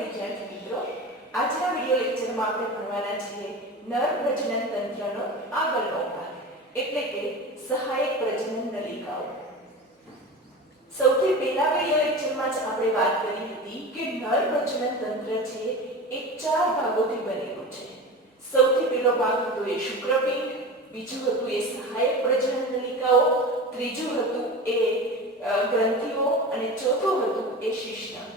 વિદ્યાર્થી મિત્રો, આજના વિડિયો લેક્ચરમાં આપણે ભણવાના છીએ નર પ્રજનન તંત્રનો આગળનો ભાગ, એટલે કે સહાયક પ્રજનન નલિકાઓ. સૌથી પહેલા વિડિયો લેક્ચરમાં જ આપણે વાત કરી હતી કે નર પ્રજનન તંત્ર છે એ 4 ભાગોથી બનેલું છે. સૌથી પહેલો ભાગ હતો એ શુક્રપિંડ, બીજું હતું એ સહાયક પ્રજનન નલિકાઓ, ત્રીજું હતું એ ગ્રંથિઓ અને ચોથું હતું એ શિશ્ન.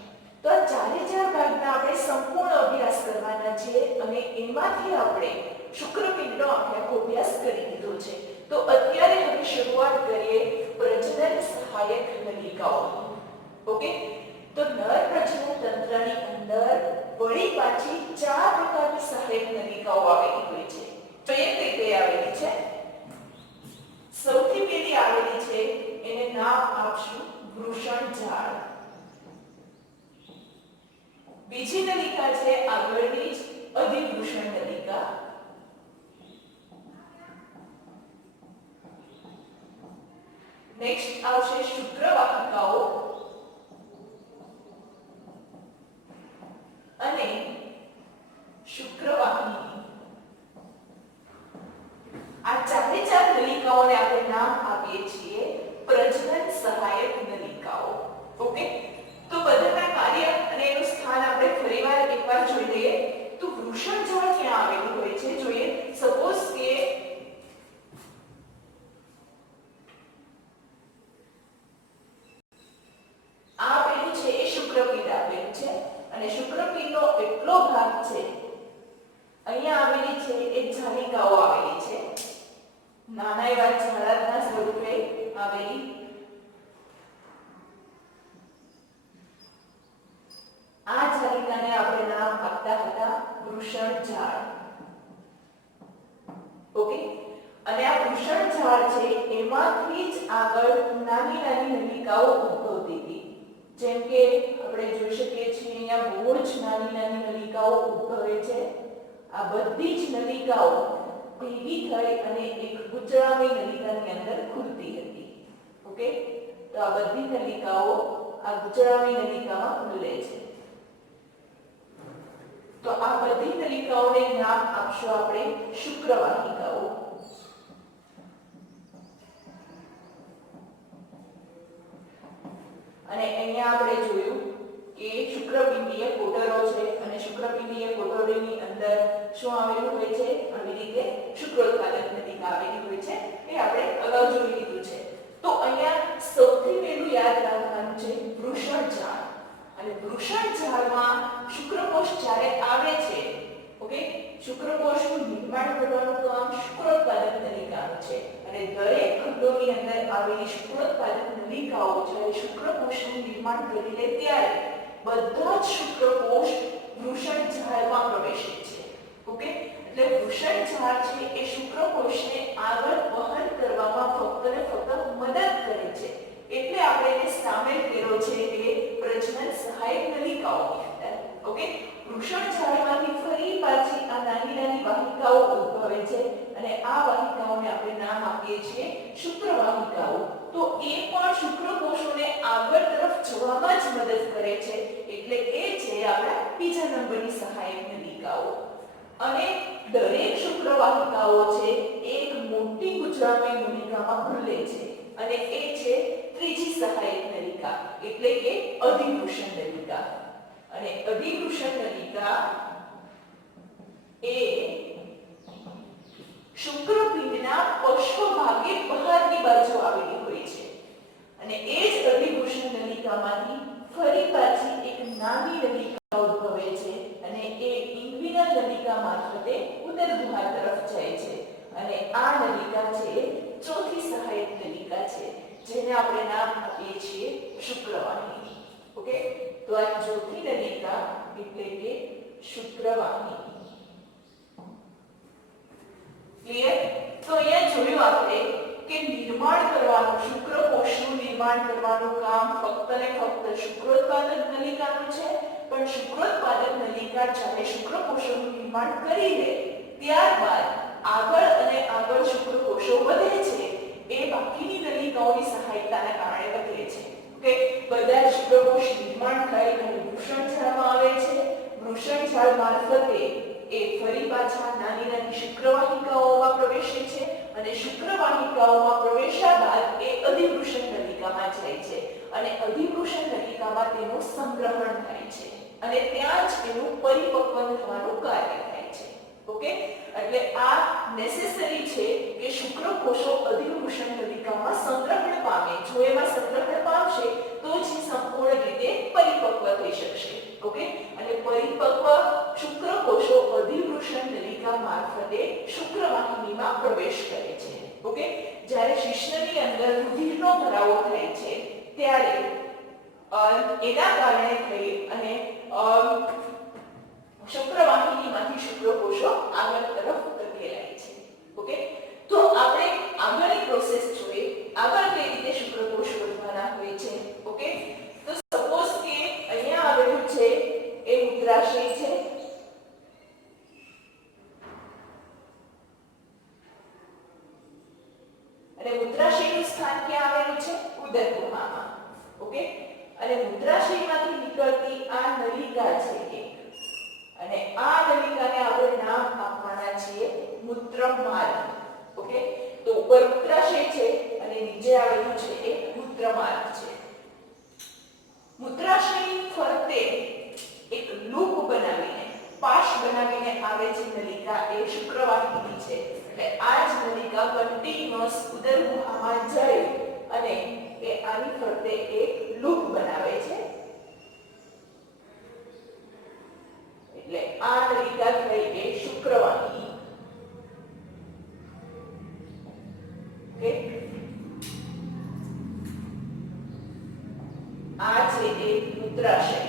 તો આ ચારે ભાગના આપણે સંપૂર્ણ અભ્યાસ કરવાના છે અને એમાંથી આપણે શુક્રપિંડનો આખો અભ્યાસ કરી લીધો છે. તો અત્યારે હવે શરૂઆત કરીએ પ્રજનન સહાયક નલિકાઓ. ઓકે, તો નર પ્રજનન તંત્રની અંદર વળી પાછી 4 પ્રકારની સહાયક નલિકાઓ આવેલી હોય છે. તો એ રીતે આવેલી છે. સૌથી પહેલી આવેલી છે એને નામ આપશું વૃષણજાળ. બીજી નલિકા છે આગળની જ અધિવૃષણ નલિકા. નેક્સ્ટ આવશે શુક્રવાહિકાઓ અને શુક્રવાહિની. આ ચાર નલિકાઓને આપણે નામ આપીએ છીએ પ્રજનન સહાયક નલિકાઓ. ઓકે, તો બધાના કાર્ય અને એનું સ્થાન આપણે ફરીવાર એકવાર જોઈ લઈએ. તો વૃષણજાળ ક્યાં આવેલું હોય છે જોઈએ. સપોઝ કે આ પેલું છે એ શુક્રપિંડ આપેલું છે અને શુક્રપિંડનો એટલો ભાગ છે અહીંયા આવેલી છે એ જાલિકાઓ આવેલી છે, નાના એવા ઝાડના સ્વરૂપે આવેલી. આ જાલિકાને આપણે નામ આપતા હતા વૃષણજાળ. ઓકે, અને આ વૃષણજાળ છે એમાંથી જ આગળ નાની નાની નલિકાઓ ઉદ્ભવતી હતી. જેમ કે આપણે જોઈ શકીએ છીએ અહીંયા બહુ જ નાની નાની નલિકાઓ ઉદ્ભવે છે. આ બધી જ નલિકાઓ ભેગી થઈ અને એક ગુચળામય નલિકાની અંદર ખુલતી હતી. ઓકે, તો આ બધી નલિકાઓ આ ગુચળામય નલિકામાં ખુલે છે. તો આ બધી નલિકાઓને નામ આપશું આપણે શુક્રવાહિકાઓ. અને અહીંયા આપણે જોયું કે શુક્રપિંડીય કોટરો છે અને શુક્રપિંડીય કોટરોની અંદર શું આવેલું હોય છે, આવી રીતે શુક્રોત્પાદક નલિકા આવેલી હોય છે. એ આપણે અગાઉ જોઈ લીધું છે. તો અહીંયા સૌથી પહેલું યાદ રાખવાનું છે વૃષણજાળ. અને વૃષણજાળમાં શુક્રકોષ જ્યારે આવે છે, ઓકે, શુક્રકોષનું નિર્માણ કરવાનું કામ શુક્રોત્પાદક નલિકાનું છે. અને દરેક ખંડોની અંદર આવેલી શુક્રોત્પાદક નલિકાઓ જ્યારે શુક્રકોષનું નિર્માણ કરી લે ત્યારે બધા જ શુક્રકોષ વૃષણજાળમાં પ્રવેશે છે. ઓકે, એટલે વૃષણજાળ છે એ શુક્રકોષને આગળ વહન કરવામાં ફક્ત ને ફક્ત મદદ કરે છે. એટલે આપણે એને સામેલ કર્યો છે કે પ્રજનન સહાયક નલિકાઓની અંદર. ઓકે, વૃષણજાળમાંથી ફરી પાછી આ નાની નાની વાહિકાઓ ઉદ્ભવે છે અને આ વાહિકાઓને આપણે નામ આપીએ છીએ શુક્રવાહિકાઓ. તો એ પણ શુક્રકોષોને આગળ તરફ જવામાં જ મદદ કરે છે. એટલે એ છે આપણા બીજા નંબરની સહાયક નલિકાઓ. અને દરેક શુક્રવાહિકાઓ છે એક મોટી ગુચળામય નલિકામાં ખુલે છે અને એ છે ત્રીજી સહાયક નલિકા, એટલે કે અધિવૃષણ નલિકા. અને અધિવૃષણ નલિકા એ શુક્રપિંડના પશ્ચ ભાગે બહારની બાજુ આવેલી હોય છે. અને એ જ અધિવૃષણ નલિકામાંથી ફરી પાછી એક નાની નલિકા ઉદ્ભવે છે અને એ ઇન્ગ્વિનલ નલિકા મારફતે ઉદરગુહા તરફ જાય છે. અને આ નલિકા છે ચોથી સહાયક નલિકા છે, જેને આપણે નામ આપીએ છીએ શુક્રવાહિની. ઓકે, તો આ ચોથી નલિકા એટલે કે શુક્રવાહિની. ક્લિયર? તો અહીંયા જોયું આપણે કે નિર્માણ કરવાનું, શુક્રકોષનું નિર્માણ કરવાનું કામ ફક્ત ને ફક્ત શુક્રોત્પાદક નલિકાનું છે. પણ શુક્રોત્પાદક નલિકા જ્યારે શુક્રકોષોનું નિર્માણ કરી લે ત્યારબાદ આગળ અને આગળ શુક્રકોષો વધે છે. એ બાકીની નલિકાઓની સહાયતાના કારણે વધે છે. ઓકે, બધા શુક્રકોષ નિર્માણ થઈ અને વૃષણજાળમાં આવે છે જાળ મારફતે એ ફરી પાછા નાની નાની શુક્રવાહિકાઓમાં પ્રવેશે છે અને શુક્રવાહિકાઓમાં પ્રવેશ્યા બાદ એ અધિવૃષણ નલિકામાં જાય છે અને અધિવૃષણ નલિકામાં તેનું સંગ્રહણ થાય છે અને ત્યાં જ એનું પરિપક્વન થવાનું કાર્ય થાય છે. ઓકે, એટલે આ નેસેસરી છે કે શુક્રકોષો અધિવૃષણ નલિકામાં સંગ્રહણ પામે. જો એમાં સંગ્રહણ પામશે તો જ સંપૂર્ણ રીતે પરિપક્વ થઈ શકશે. ઓકે, અને પરિપક્વ શુક્રકોષો અધિવૃષણ નલિકા મારફતે શુક્રવાહિનીમાં પ્રવેશ કરે છે. ઓકે, જ્યારે શિશ્નની અંદર રુધિરનો ભરાવો થાય છે ત્યારે એના કારણે થઈ અને શુક્રવાહિનીમાંથી શુક્રકોષો આગળ તરફ ધકેલાય છે. ઓકે, તો આપણે આગળની પ્રોસેસ જોઈએ. આગળ કઈ રીતે શુક્રકોષ વધવાના હોય છે. ઓકે, તો સપોઝ કે અહીંયા આવેલું છે એ મૂત્રાશય છે અને મૂત્રાશયનું સ્થાન ક્યાં આવેલું છે? ઉદર ગુહામાં. ઓકે, અને મૂત્રાશયમાંથી નીકળતી આ નલિકા છે એક, અને આ નલિકાને આપણે નામ આપવાના છીએ મૂત્રમાર્ગ. ઓકે, તો ઉપર મૂત્રાશય છે અને નીચે આવેલું છે એ મૂત્રમાર્ગ છે. મૂત્રાશયની ફરતે એક લૂપ બનાવીને પાશ બનાવીને આવે છે નલિકા એ શુક્રવાહિની છે. એટલે આ જ નલિકા કન્ટિન્યુઅસ ઉદર ગુહામાં જાય અને એ આની ફરતે એક લૂપ બનાવે છે. એટલે આ નલિકા થઈ એ શુક્રવાહિની. ઓકે, આ છે એ મૂત્રાશય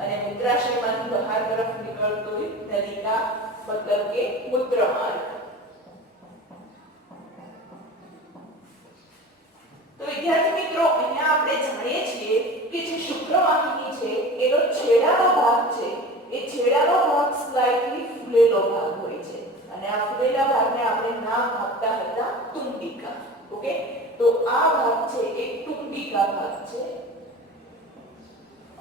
અને મૂત્રાશયમાંથી બહાર તરફ નીકળતો નલિકા મતલબ કે મૂત્રમાર્ગ. તો વિદ્યાર્થી મિત્રો, અહીંયા આપણે જાણીએ છીએ કે જે શુક્રવાહિની છે એનો છેડાનો ભાગ છે એ છેડાનો ભાગ સ્લાઇટલી ફૂલેલો ભાગ હોય છે અને આ ફૂલેલા ભાગને આપણે નામ આપતા હતા તુંડિકા. ઓકે, તો આ ભાગ છે એ તુંડિકા ભાગ છે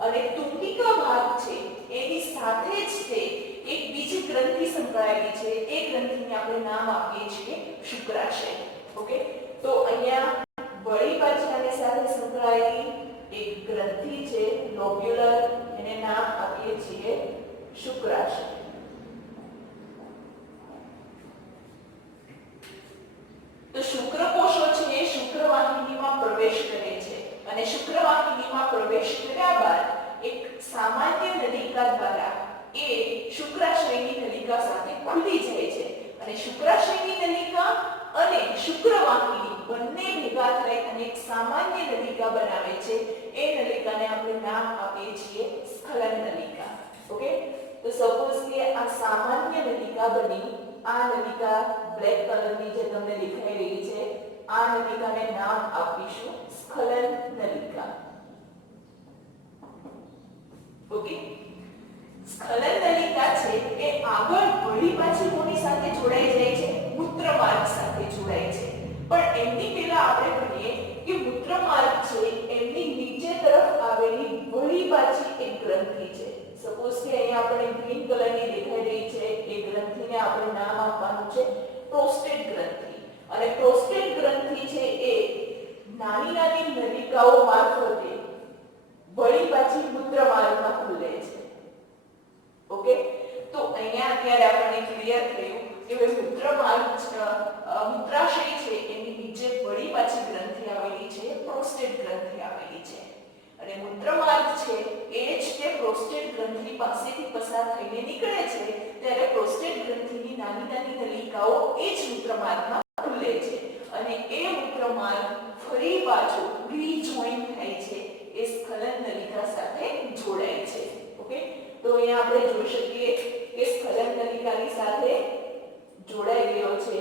અને તુંડિકા ભાગ છે એની સાથે જ તે એક બીજી ગ્રંથિ સંકળાયેલી છે. એ ગ્રંથિને આપણે નામ આપીએ છીએ શુક્રાશય. ઓકે, તો અહીંયા વળી પાછળની સાથે સંકળાયેલી એક ગ્રંથિ છે લોબ્યુલર, એને નામ આપીએ છીએ શુક્રાશય. તો શુક્રકોષો છે એ શુક્રવાહિનીમાં પ્રવેશ કરે છે અને શુક્રવાહિનીમાં પ્રવેશ કર્યા બાદ એક સામાન્ય નલિકા દ્વારા એ શુક્રાશયની નલિકા સાથે ખુલી જાય છે અને શુક્રાશયની નલિકા અને શુક્રવાહિની બંને ભેગા થઈ અને એક સામાન્ય નલિકા બનાવે છે. એ નલિકાને આપણે નામ આપીએ છીએ સ્ખલન નલિકા. ઓકે, તો સપોઝ કે આ સામાન્ય નલિકા બની. આ નલિકા બ્લેક કલરની જે તમને દેખાઈ રહી છે, આ નલિકાને નામ આપીશું સ્ખલન નલિકા. ઓકે, સ્ખલન નલિકા છે એ આગળ વળી પાછી કોની સાથે જોડાઈ જાય છે? મૂત્રમાર્ગ સાથે જોડાય છે. પણ એમની પહેલા આપણે કહીએ કે મૂત્રમાર્ગ છે એમની નીચે તરફ આવેલી વળી પાછી એક ગ્રંથિ છે. સપોઝ કે અહીંયા આપણે ગ્રીન કલરની દેખાઈ રહી છે એ ગ્રંથિને આપણે નામ આપવાનું છે પ્રોસ્ટેટ ગ્રંથિ. અને પ્રોસ્ટેટ ગ્રંથિ છે એ નાની નાની નલિકાઓ મારફતે વળી પાછી મૂત્રમાર્ગમાં ખુલે છે. ઓકે, તો અહીંયા અત્યારે આપણને ક્લિયર થયું કે મૂત્રાશય છે એની નીચે વળી પાછી ગ્રંથિ આવેલી છે, પ્રોસ્ટેટ ગ્રંથિ આવેલી છે અને મૂત્રમાર્ગ છે એ જ તે પ્રોસ્ટેટ ગ્રંથિ પાસેથી પસાર થઈને નીકળે છે ત્યારે પ્રોસ્ટેટ ગ્રંથિની નાની નાની નલિકાઓ એ જ મૂત્રમાર્ગમાં ખુલે છે અને એ મૂત્રમાર્ગ ફરી પાછો રીજોઈન થાય છે એ સ્ખલન નલિકા સાથે જોડાય છે. ઓકે, તો અહીંયા આપણે જોઈ શકીએ કે સ્ખલન નલિકાની સાથે જોડાઈ ગયો છે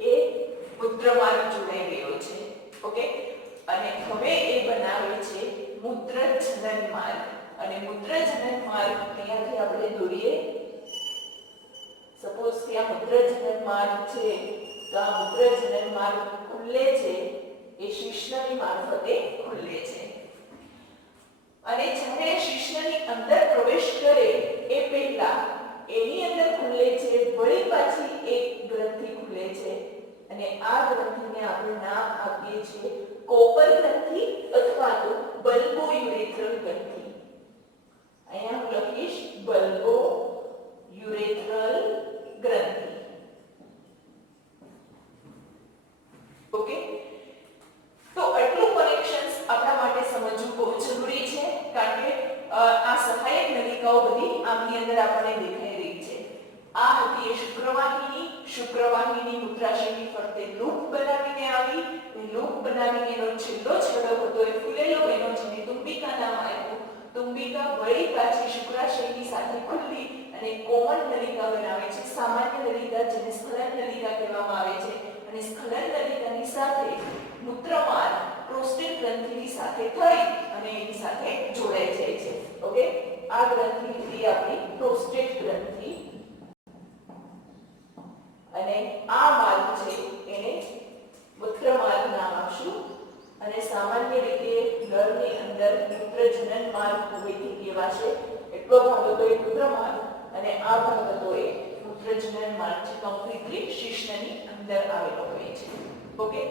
એ મૂત્રમાર્ગ જોડાઈ ગયો છે. ઓકે, અને હવે એ બનાવે છે મૂત્રજનન માર્ગ અને મૂત્રજનન માર્ગ અહીંયાથી આપણે દોરીએ. સપોઝ કે આ મૂત્રજનન માર્ગ છે તો આ મૂત્રજનન માર્ગ ખુલે છે એ શિશ્નની મારફતે ખુલે છે અને જ્યારે શિશ્નની અંદર પ્રવેશ કરે એ પહેલા એની અંદર ખુલે છે વળી પાછી એક ગ્રંથિ ખુલે છે અને આ ગ્રંથિને આપણે નામ આપીએ છીએ કોપર ગ્રંથિ અથવા તો બલ્બો યુરેથ્રલ ગ્રંથિ. અહીંયા હું લખીશ બલ્બો યુરેથ્રલ ગ્રંથિ. ઓકે, તો આટલું કનેક્શન્સ આપણા માટે સમજવું બહુ જરૂરી છે કારણ કે આ સહાયક નલિકાઓ બધી આમની અંદર આપણને દેખાઈ રહી છે. આ હતી શુક્રવાહિની મૂત્રાશયની ફરતે લૂપ બનાવીને આવી. એ લૂપ બનાવીને એનો છેલ્લો છેડો હતો એ ફૂલેલો એનો જેને તુંબિકા નામ આપ્યું. તુંબિકા વળી પાછી શુક્રાશયની સાથે ખુલ્લી અને કોમન નલિકા બનાવે છે. સામાન્ય નલિકા જેને સ્ખલન નલિકા કહેવામાં આવે છે અને સ્ખલન નલિકાની સાથે મૂત્રમાર્ગ પ્રોસ્ટેટ ગ્રંથિની સાથે થઈ અને એની સાથે જોડાઈ જાય છે. ઓકે, આ ગ્રંથિ હતી આપણી પ્રોસ્ટેટ ગ્રંથિ અને આ માર્ગ છે એને મૂત્રમાર્ગ નામ આપશું અને સામાન્ય રીતે નળની અંદર મૂત્રજનન માર્ગ હોવાથી કહેવાશે. એટલો ભાગ હતો એ મૂત્રમાર્ગ અને આ ભાગ હતો એ મૂત્રજનન માર્ગ જે કમ્પ્લીટલી શિશ્નની અંદર આવેલો હોય છે. ઓકે,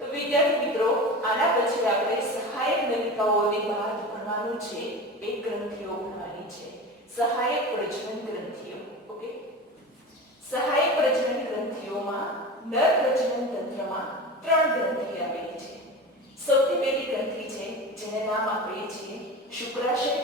તો વિદ્યાર્થી મિત્રો, આના પછી આપણે સહાયક નલિકાઓની વાત ભણવાનું છે. એક ગ્રંથિઓ ભણવાની છે, સહાયક પ્રજનન ગ્રંથિઓ. ઓકે, સહાયક પ્રજનન ગ્રંથિઓમાં નર પ્રજનન તંત્રમાં 3 ગ્રંથિ આવેલી છે. સૌથી પહેલી ગ્રંથિ છે જેને નામ આપીએ છીએ શુક્રાશય.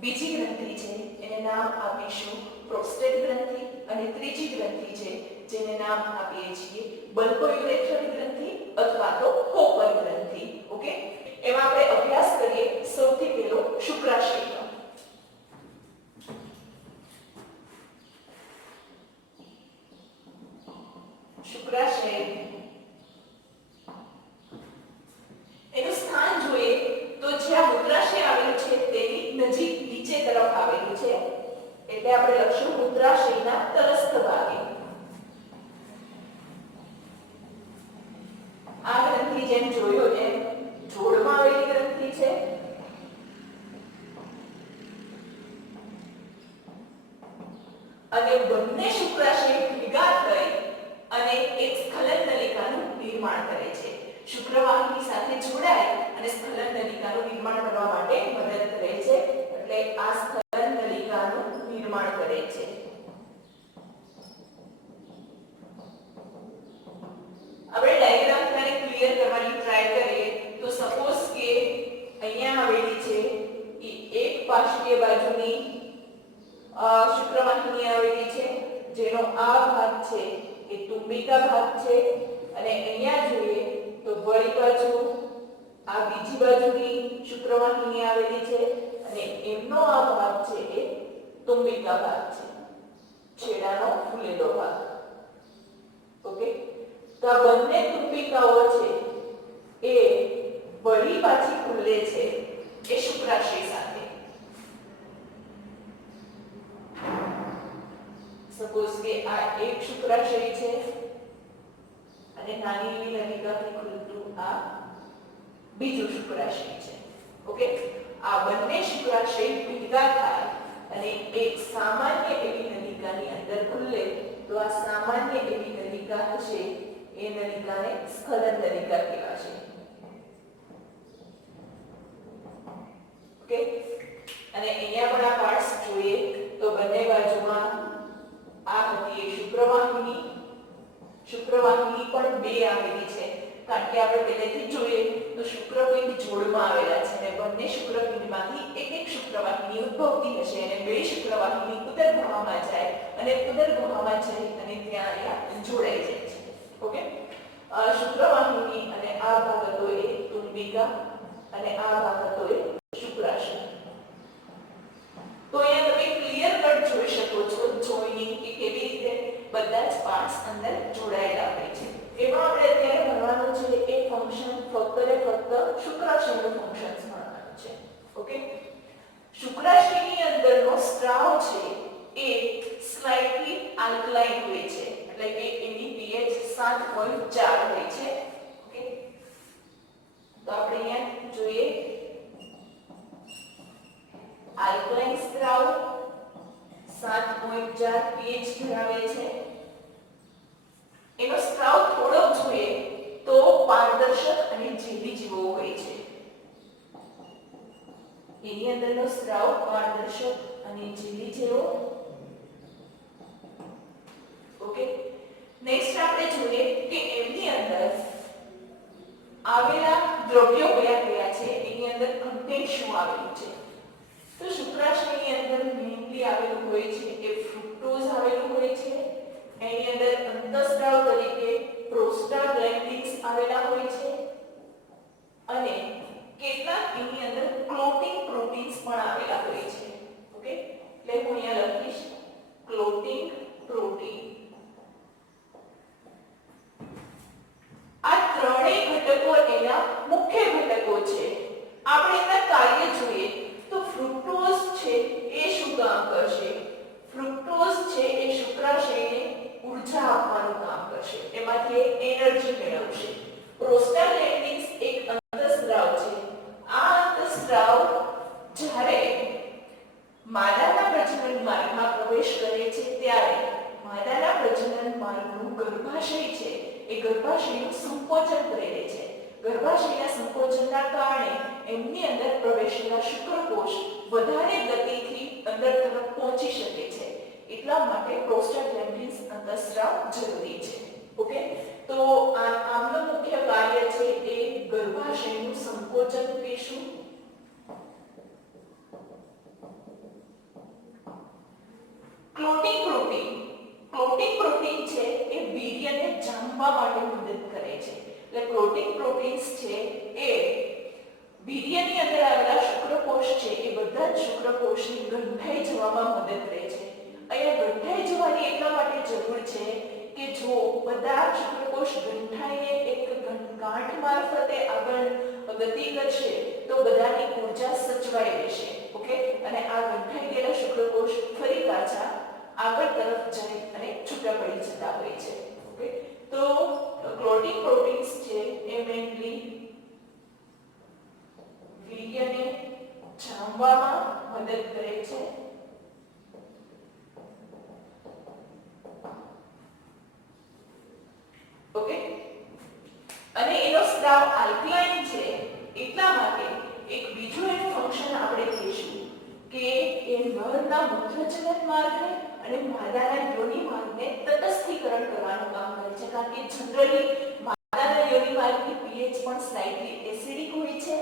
બીજી ગ્રંથિ છે એને નામ આપીશું પ્રોસ્ટેટ ગ્રંથિ અને ત્રીજી ગ્રંથિ છે જેને નામ આપીએ છીએ બલ્બો યુરેથ્રલ ગ્રંથિ અથવા તો કોપર ગ્રંથિ. ઓકે, એમાં આપણે અભ્યાસ કરીએ. સૌથી પહેલો શુક્રાશયનો. શુક્રાશય એનું સ્થાન જોઈએ તો જ્યાં મૂત્રાશય આવેલું છે તેની નજીક નીચે તરફ આવેલું છે એટલે આપણે લખશું મૂત્રાશયના તલસ્થ ભાગે. આ ગ્રંથિ જેમ જોયું એમ જોડમાં આવેલી ગ્રંથિ છે અને બંને શુક્રાશય ભેગા થઈ અને એક સ્ખલન નલિકાનું નિર્માણ કરે છે. શુક્રવાહિની સાથે જોડાય અને સ્ખલન નલિકાનું નિર્માણ કરવા માટે મદદ કરે છે. એટલે આ સ્ખલન નલિકાનું નિર્માણ કરે છે. આપણે ડાયાગ્રામ ખાને ક્લિયર કરવાની ટ્રાય કરીએ તો સપોઝ કે અહીંયા આવેલી છે એ એક પાર્શ્વીય બાજુની શુક્રવાહિની આવેલી છે જેનો આ ભાગ છે એ તુંબિકા ભાગ છે અને અહીંયા જોઈએ તો વળી બાજુ આ બીજી બાજુની શુક્રવાહિની આવેલી છે અને એમનો આ ભાગ છે એ તુંબિકા ભાગ છે, છેડાનો ફૂલેલો ભાગ. ઓકે, તો આ બંને તુંબિકાઓ છે એ વળી પાછી ખુલે છે એ શુક્રાશય સાથે. સપોઝ કે આ એક શુક્રાશય છે અને નાની નલિકાથી ખુલતું આ બીજું શુક્રાશય છે. ઓકે, આ બંને શુક્રાશય ભેગા થાય અને એક સામાન્ય એવી નલિકાની અંદર ખુલે તો આ સામાન્ય એવી નલિકા હશે એ નલિકાને સ્ખલન નલિકા કહેવાશે. ઓકે, અને અહીંયા પણ આ પાર્ટ્સ જોઈએ તો બંને બાજુમાં આ હતી એક શુક્રવાહિની. શુક્રવાહિની પણ બે આવેલી છે કારણ કે આપણે પહેલેથી જોઈએ તો શુક્રપિંડ જોડમાં આવેલા છે અને બંને શુક્રપિંડમાંથી એક એક શુક્રવાહિની ઉદ્ભવતી હશે અને બે શુક્રવાહિની ઉદરગુહામાં જાય અને ઉદરગુહામાં જઈ અને ત્યાં જોડાઈ જાય છે. ઓકે, શુક્રવાહિની અને આ ભાગ હતો એ તુંબિકા અને આ ભાગ હતો એ શુક્રાશય. તો અહીંયા તમે ક્લિયર કટ જોઈ શકો છો જોઈનિંગ કે કેવી રીતે બધા જ પાર્ટ્સ અંદર જોડાયેલા હોય છે. એમાં આપણે અત્યારે ભણવાનું છે એ ફંક્શન ફક્ત ને ફક્ત શુક્રાશયનું ફંક્શન્સ ભણવાનું છે. ઓકે, શુક્રાશયની અંદરનો સ્ત્રાવ છે એ સ્લાઇટલી આલ્કલાઇન હોય છે એટલે કે એની pH 7.4 હોય છે. ઓકે, તો આપણે અહીંયા જોઈએ એની અંદરનો સ્ત્રાવ પારદર્શક અને જેલી જેવો. ઓકે, નેક્સ્ટ આપણે જોઈએ કે એમની અંદર આવેલા દ્રવ્યો કયા કયા છે, એની અંદર કન્ટેન્ટ શું આવેલું છે. તો શુક્રાશયની અંદર મેઇનલી આવેલું હોય છે કે ફ્રુક્ટોઝ આવેલું હોય છે. એની અંદર અંતઃસ્ત્રાવ તરીકે પ્રોસ્ટાગ્લેન્ડિન્સ આવેલા હોય છે અને કેટલાક એની અંદર ક્લોટિંગ પ્રોટીન્સ પણ આવેલા હોય છે. ઓકે, એટલે હું અહીંયા લખીશ ક્લોટિંગ પ્રોટીન. આ ત્રણેય ઘટકો એના મુખ્ય ઘટકો છે. આપણે એના કાર્ય જોઈએ તો ફ્રુક્ટોઝ છે એ શું કામ કરશે? ફ્રુક્ટોઝ છે એ શુક્રાશયને ઊર્જા આપવાનું કામ કરશે, એમાંથી એનર્જી મેળવશે. પ્રોસ્ટાગ્લેન્ડિન્સ એક અંતઃસ્ત્રાવ છે. આ અંતઃસ્ત્રાવ જ્યારે માદાના પ્રજનન માર્ગમાં પ્રવેશ કરે છે ત્યારે માદાના પ્રજનન માર્ગનું ગર્ભાશય છે એ ગર્ભાશયનું સંકોચન પ્રેરે છે. ગર્ભાશયના સંકોચનના કારણે એમની અંદર પ્રવેશેલા શુક્રકોષ વધારે ગતિથી અંદર તરફ પહોંચી શકે છે. એટલા માટે પ્રોસ્ટાગ્લેન્ડિન્સ અંતઃસ્ત્રાવ જરૂરી છે. ઓકે, તો આમનું મુખ્ય કાર્ય છે એ ગર્ભાશયનું સંકોચન કે શું? Clotting protein. ક્લોટિંગ પ્રોટીન છે એ વીર્યને જામવા માટે મદદ કરે છે. એટલે ક્લોટિંગ પ્રોટીન્સ છે એ વીર્યની અંદર આવેલા શુક્રકોષ છે એ બધા જ શુક્રકોષની ગંઠાઈ જવામાં મદદ કરે છે. અહીંયા ગંઠાઈ જવાની એટલા માટે જરૂર છે કે જો બધા શુક્રકોષ ગંઠાઈને એક ગાંઠ મારફતે આગળ ગતિ કરશે તો બધાની ઊર્જા સચવાઈ રહેશે. ઓકે, અને આ ગંઠાઈ ગયેલા શુક્રકોષ ફરી પાછા આગળ તરફ જઈ અને છૂટા પડી જતા હોય છે. ઓકે, તો ક્લોટિંગ પ્રોટીન્સ છે એ મેઇનલી વીર્યને જામવામાં મદદ કરે છે. ઓકે, અને એનો સ્ત્રાવ આલ્કલાઇન છે એટલા માટે એક બીજું એનું ફંક્શન આપણે કહીશું કે એ નરના મૂત્રજનન માર્ગને અને માદાના યોનિ માર્ગને તટસ્થીકરણ કરવાનું કામ કરે છે. કારણ કે જનરલી માદાના યોનિ માર્ગની pH પણ સ્લાઇટલી એસિડિક હોય છે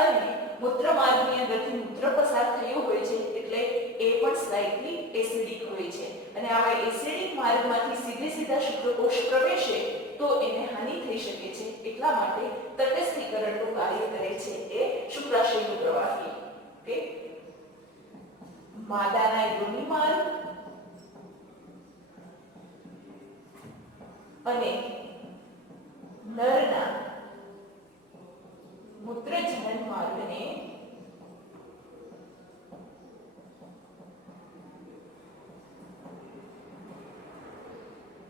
અને મૂત્ર માર્ગની અંદરથી મૂત્ર પસાર થયું હોય છે એટલે એ પણ સ્લાઇટલી એસિડિક હોય છે. અને આવા એસિડિક માર્ગમાંથી સીધા શુક્રકોષ પ્રવેશે તો એને હાનિ થઈ શકે છે. એટલા માટે તટસ્થીકરણનું કાર્ય કરે છે એ શુક્રાશયનું પ્રવાહી. ઓકે, માદાના યોનિ માર્ગ અને નરના મૂત્રજનન માર્ગને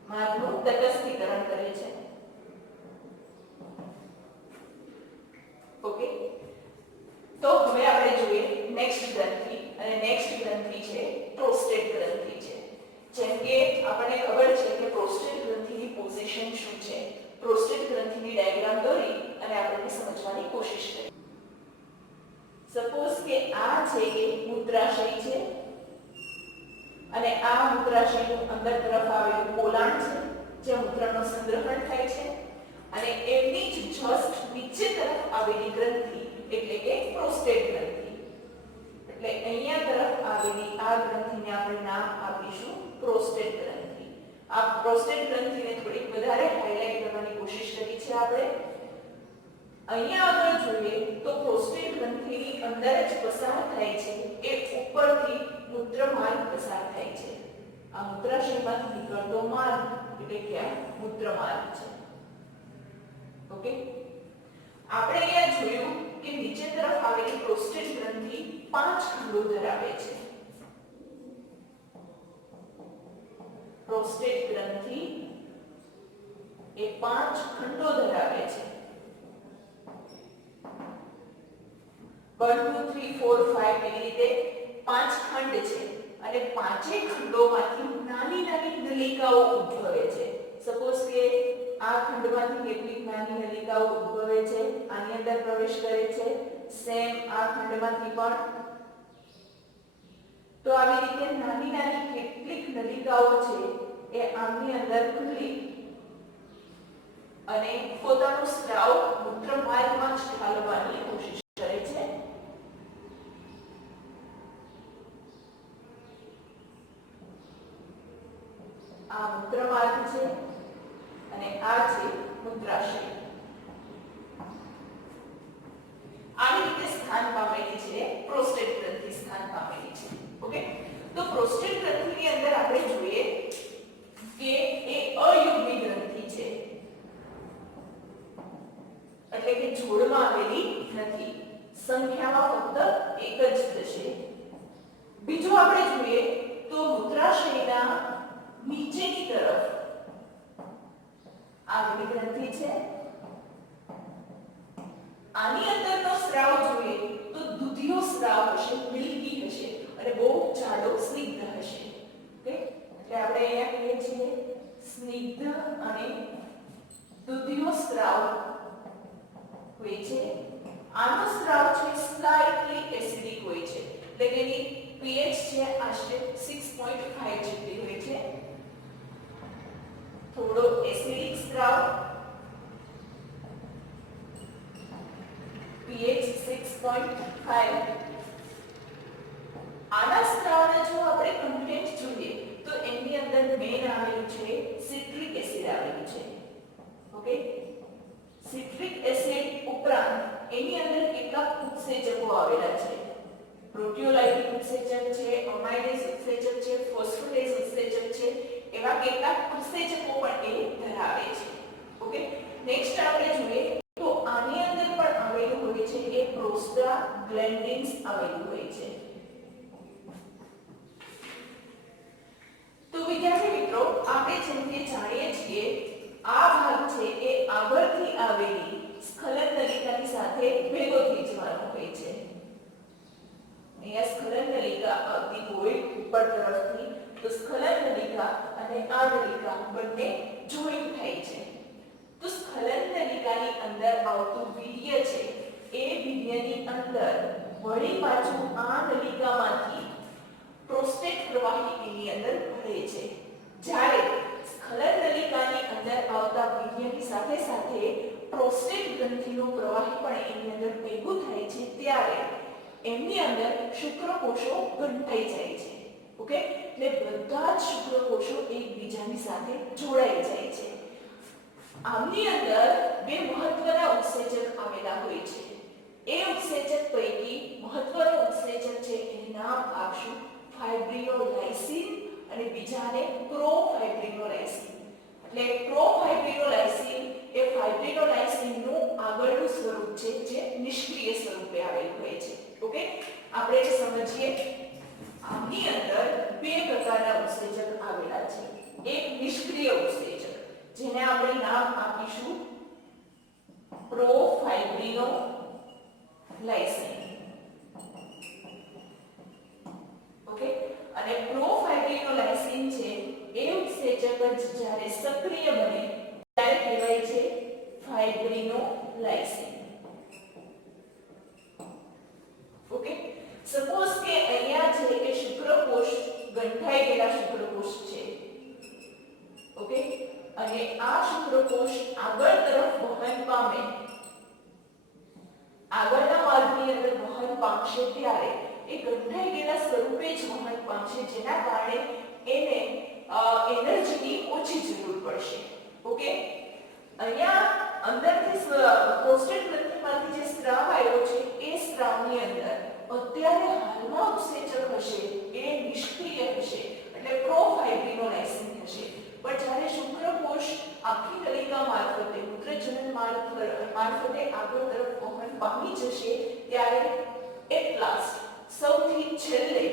માર્ગનું તટસ્થીકરણ કરે છે. ઓકે, તો હવે આપણે જોઈએ નેક્સ્ટ ગ્રંથિ, અને નેક્સ્ટ ગ્રંથિ છે પ્રોસ્ટેટ ગ્રંથિ છે. જેમ કે આપણને ખબર છે કે પ્રોસ્ટેટ ગ્રંથિની પોઝિશન શું છે. પ્રોસ્ટેટ ગ્રંથિની ડાયાગ્રામ દોરી અને આપણે સમજવાની કોશિશ કરીએ. સપોઝ કે આ છે એ મૂત્રાશય છે અને આ મૂત્રાશયનું અંદર તરફ આવેલું પોલાણ છે જે મૂત્રનો સંગ્રહણ થાય છે અને એમની જ જસ્ટ નીચે તરફ આવેલી ગ્રંથિ એટલે કે પ્રોસ્ટેટ ગ્રંથિ. એટલે અહીંયા તરફ આવેલી આ ગ્રંથિને આપણે નામ આપીશું પ્રોસ્ટેટ ગ્રંથિ. આ પ્રોસ્ટેટ ગ્રંથિને થોડીક વધારે હાઇલાઇટ કરવાની કોશિશ કરી છે આપણે. અહીંયા આગળ જોઈએ તો પ્રોસ્ટેટ ગ્રંથિની અંદર જ પસાર થાય છે એ ઉપરથી મૂત્રમાર્ગ પસાર થાય છે. આ મૂત્રાશયમાંથી નીકળતો માર્ગ એટલે કે આ મૂત્રમાર્ગ છે. ઓકે, આપણે અહીંયા જોયું કે નીચે તરફ આવેલી પ્રોસ્ટેટ ગ્રંથિ 5 ખંડો ધરાવે છે. પ્રોસ્ટેટ ગ્રંથિ એ 5 ખંડો ધરાવે છે. 1 2 3 4 5 એવી રીતે 5 ખંડ છે અને પાંચેય ખંડોમાંથી નાની નાની નલિકાઓ ઉદ્ભવે છે. સપોઝ કે આ ખંડમાંથી કેટલીક નાની નલિકાઓ ઉદ્ભવે છે, આની અંદર પ્રવેશ કરે છે સેમ આ ખંડમાંથી પણ. તો આવી રીતે નાની નાની કેટલીક નલિકાઓ છે એ આમની અંદર ખુલ્લી અને પોતાનું સ્ત્રાવ મૂત્રમાર્ગમાં જ ઠાલવવાની કોશિશ કરે છે. આ મૂત્રમાર્ગ છે અને આ છે મૂત્રાશય. આવી રીતે સ્થાન પામેલી છે પ્રોસ્ટેટ ગ્રંથિ સ્થાન પામેલી છે. ઓકે, તો પ્રોસ્ટેટ ગ્રંથિની અંદર આપણે જોઈએ કે એ અયુગ્મી ગ્રંથિ છે, એટલે કે જોડમાં આવેલી નથી, સંખ્યામાં ફક્ત એક જ થશે. બીજું આપણે જોઈએ તો મૂત્રાશયના નીચેની તરફ આવેલી ગ્રંથિ છે. આની અંદરનો સ્રાવ જોઈએ તો દૂધિયો સ્રાવ હશે, મિલ્કી હશે અને બહુ જાડો સ્નિગ્ધ હશે. ઓકે, એટલે આપણે અહીંયા કહીએ છીએ સ્નિગ્ધ અને દૂધિયો સ્રાવ હોય છે. આનો સ્રાવ છે સ્લાઇટલી એસિડિક હોય છે, એટલે કે એની pH છે આશરે 6.5 જેટલી હોય છે. થોડો એસિડિક સ્રાવ, pH 6.5. આના સ્ત્રાવને જો આપણે કન્ટેન્ટ જોઈએ તો એની અંદર મેન આવેલું છે સિટ્રિક એસિડ આવેલું છે. ઓકે, સિટ્રિક એસિડ ઉપરાંત એની અંદર કેટલાક ઉત્સેચકો આવેલા છે. પ્રોટીઓલાઇટિક ઉત્સેચક છે, અમાઇલેઝ ઉત્સેચક છે, ફોસ્ફોરેઝ ઉત્સેચક છે, એવા કેટલાક ઉત્સેચકો પણ એ ધરાવે છે. ઓકે, નેક્સ્ટ આપણે જોઈએ તો આની અંદર પણ આવેલું હોય છે એ પ્રોસ્ટાગ્લેન્ડિન્સ આવેલું હોય છે. તો વિદ્યાર્થી મિત્રો, આપણે જેમ કે જાણીએ છીએ આ ભાગ છે એ આગળથી આવેલી સ્ખલન નલિકાની સાથે ભેગો થઈ જવાનો હોય છે. અહીંયા સ્ખલન નલિકા આવતી હોય ઉપર તરફથી, તો સ્ખલન નલિકા અને આ નલિકા બંને જોઈન્ટ થાય છે. તો સ્ખલન નલિકાની અંદર આવતું વીર્ય છે એ વીર્યની અંદર વળી પાછું આ નલિકામાંથી પ્રોસ્ટેટ પ્રવાહી એની અંદર ભળે છે. જ્યારે સ્ખલન નલિકાની અંદર આવતા વીર્યની સાથે સાથે પ્રોસ્ટેટ ગ્રંથિનું પ્રવાહી પણ એની અંદર ભેગું થાય છે, ત્યારે એમની અંદર શુક્રકોષો ગંઠાઈ જાય છે. ઓકે, એટલે બધા જ શુક્રકોષો એકબીજાની સાથે જોડાઈ જાય છે. આમની અંદર બે મહત્વના ઉત્સેચક આવેલા હોય છે. એ ઉત્સેચક પૈકી મહત્વનું ઉત્સેચક છે એનું નામ આપશું ફાઇબ્રિનોલાઇસિન અને બીજાને પ્રોફાઇબ્રિનોલાઇસિન. એટલે પ્રોફાઇબ્રિનોલાઇસિન એ ફાઇબ્રિનોલાઇસિનનું આગળનું સ્વરૂપ છે જે નિષ્ક્રિય સ્વરૂપે આવેલું હોય છે. ઓકે, આપણે સમજીએ આની અંદર બે પ્રકારના ઉત્સેચક આવેલા છે. એક નિષ્ક્રિય ઉત્સેચક જેને આપણે નામ આપીશું પ્રોફાઇબ્રિનોલાઇસિન. ઓકે, અને પ્રોફાઇબ્રિનોલાઇસિન છે એ ઉત્સેચક જ જ્યારે સક્રિય બને ત્યારે કહેવાય છે ફાઇબ્રિનોલાઇસિન. ઓકે, સપોઝ કે અહીંયા છે કે શુક્રકોષ ગંઠાઈ ગયેલા શુક્રકોષ છે. ઓકે, અને આ શુક્રકોષ આગળ તરફ વહન પામે, આગળના માર્ગની અંદર વહન પામશે ત્યારે એ ગંઠાઈ ગયેલા સ્વરૂપે જ વહન પામશે, જેના કારણે એને એનર્જીની ઓછી જરૂર પડશે. ઓકે, અહીંયા અંદરથી પ્રોસ્ટેટ ગ્રંથિમાંથી જે સ્ત્રાવ આવ્યો છે એ સ્ત્રાવની અંદર અત્યારે હાલમાં ઉત્સેચક હશે એ નિષ્ક્રિય હશે, એટલે પ્રોફાઇબ્રિનોલાઇસિન હશે. પણ જ્યારે શુક્રકોષ આખી નલિકા મારફતે મૂત્રજનન મારફતે આગળ તરફ વહન પામી જશે ત્યારે એટ લાસ્ટ સૌથી છેલ્લે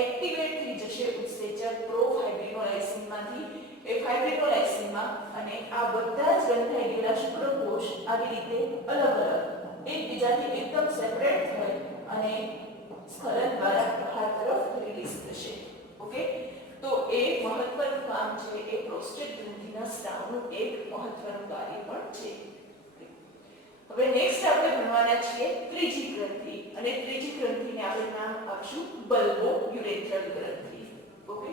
એક્ટિવેટ થઈ જશે ઉત્સેચક પ્રોફાઇબ્રિનોલાઇસિનમાંથી એ ફાઇબ્રિનોલાઇસિનમાં, અને આ બધા જ ગંઠાઈ ગયેલા શુક્રકોષ આવી રીતે અલગ અલગ એકબીજાથી એકદમ સેપરેટ થઈ અને સ્ખલન દ્વારા બહાર તરફ રિલીઝ થશે. ઓકે, તો એ મહત્વનું કામ છે એ પ્રોસ્ટેટ ગ્રંથિના સ્ત્રાવનું એક મહત્વનું કાર્ય પણ છે. હવે નેક્સ્ટ આપણે ભણવાના છીએ ત્રીજી ગ્રંથિ અને ત્રીજી ગ્રંથિને આપણે નામ આપશું બલ્બો યુરેથ્રલ ગ્રંથિ. ઓકે.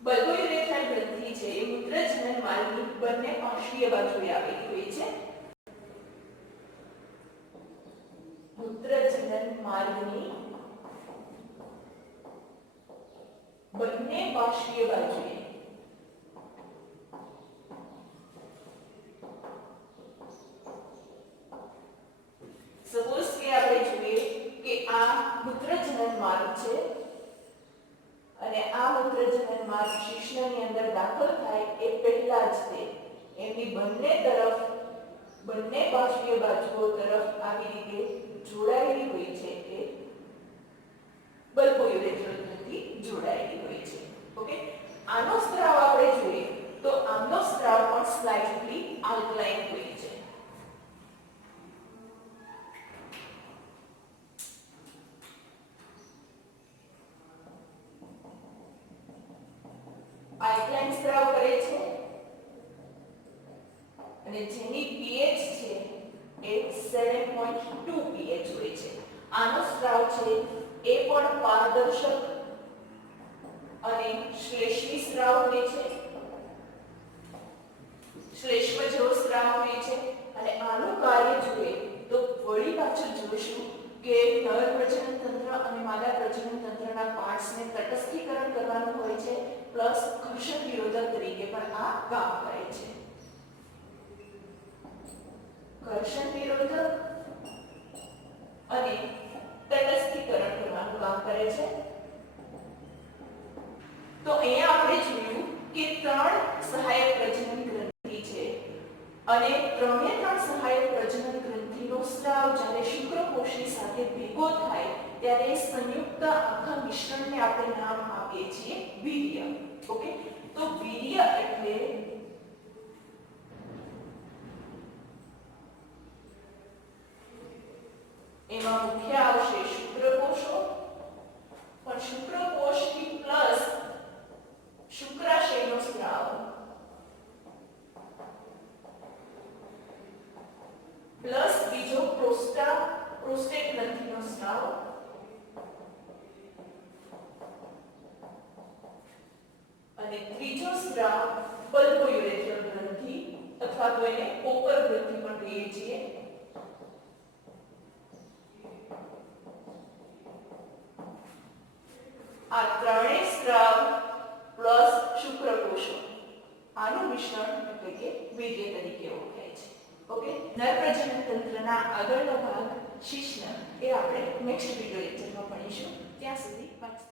બલ્બોયુરેથ્રલ ગ્રંથિ છે એ મૂત્રજનન માર્ગની બંને પાંખીય બાજુએ આવેલી હોય છે. મૂત્રજનન માર્ગની બંને પાંખીય બાજુએ સપોઝ કે આપણે જોઈએ કે આ મૂત્રજનન માર્ગ છે અને આ મૂત્રજનન માર્ગ શિશ્નની અંદર દાખલ થાય એ પહેલા જ તે એમની બંને તરફ બંને પાંખીય બાજુઓ તરફ આવી રીતે જોડાયેલી હોય છે કે બલ્બોયુરેથ્રલ ગ્રંથિ જોડાયેલી હોય છે. ઓકે. આનો સ્ત્રાવ આપણે જોઈએ તો આનો સ્ત્રાવ પણ સ્લાઇટલી આલ્કલાઇન હોય છે. આલ્કલાઇન સ્ત્રાવ કરે છે અને જેની pH છે એ 7.2 pH હોય છે. આનો સ્ત્રાવ છે એ પણ પારદર્શક અને શ્લેષ્મી સ્ત્રાવ હોય છે. શ્લેષ્મ જેવો સ્ત્રાવ હોય છે અને આનું કાર્ય જોઈએ તો વળી પાછું જોઈશું કે નર પ્રજનન તંત્ર અને માદા પ્રજનન તંત્રના પાર્ટ્સને તટસ્થીકરણ કરવાનું હોય છે પ્લસ ઘર્ષણ વિરોધક તરીકે પણ આ કામ કરે છે. ઘર્ષણ વિરોધક અને તટસ્થીકરણ કરવાનું કામ કરે છે. તો અહીંયા આપણે જોયું કે ત્રણ સહાયક પ્રજનન ગ્રંથિ છે અને ત્રણે ત્રણ સહાયક પ્રજનન ગ્રંથિનો સ્ત્રાવ જ્યારે શુક્રકોષની સાથે ભેગો થાય ત્યારે સંયુક્ત આખા મિશ્રણને આપણે નામ આપીએ છીએ વીર્ય. ઓકે. તો વીર્ય એટલે એમાં મુખ્ય આવશે શુક્રકોષો પણ શુક્રકોષથી પ્લસ શુક્રાશયનો સ્ત્રાવ પ્લસ બીજો પ્રોસ્ટેટ ગ્રંથિનો સ્ત્રાવ અને ત્રીજો સ્ત્રાવ બલ્બોયુરેથ્રલ ગ્રંથિ અથવા તો એને પોકર ગ્રંથિ પણ કહીએ છીએ. આ ત્રણેય સ્ત્રાવ પ્લસ શુક્રકોષો આનું મિશ્રણ એટલે કે વીર્ય તરીકે ઓળખાય છે. ઓકે. નરપ્રજનન તંત્રના આગળનો ભાગ શિશ્ન એ આપણે નેક્સ્ટ વિડિયો લેક્ચરમાં ભણીશું. ત્યાં સુધી